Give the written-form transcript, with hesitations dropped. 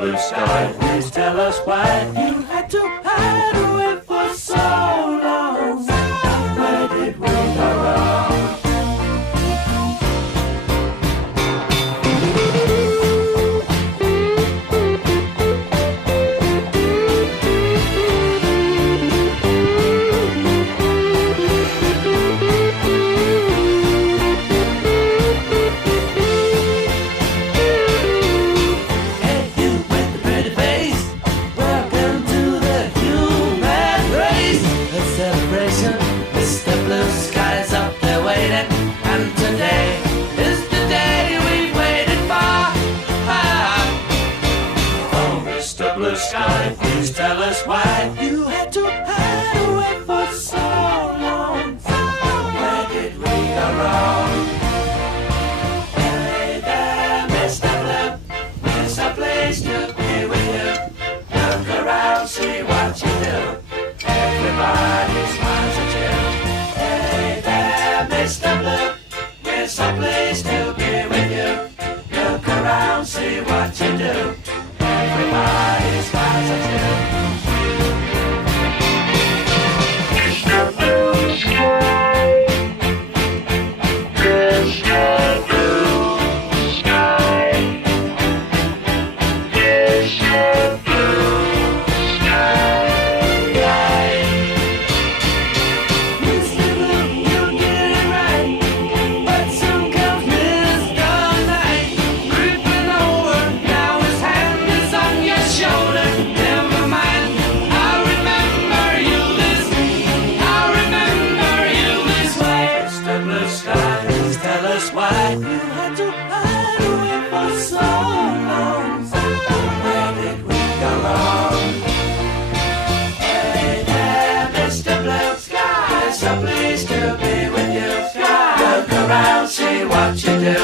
blue sky. Please tell us why you had to hide away for so long. Where did we go wrong? Blue sky, please tell us why you had to hide away for so long. Where did we go wrong? Hey there, Mr. Blue, it's a place to be with you. Look around, see what you do. Everybody smiles at you. Hey there, Mr. Blue, it's a place to be with you. Look around, see what you do. Everybody smiles at you. Mr. Blue Sky, Mr. Blue Sky, Mr. Blue Sky. Mr. Blue, you get it right, but soon comes Mr. Night, creeping over. Now his hand is on your shoulder. Never mind, I remember you this way. Mr. Blue Sky, please tell us why you had to hide away for so long. Where did we go wrong? Hey there, Mr. Blue Sky, so pleased to be with you. Look around, see what you do.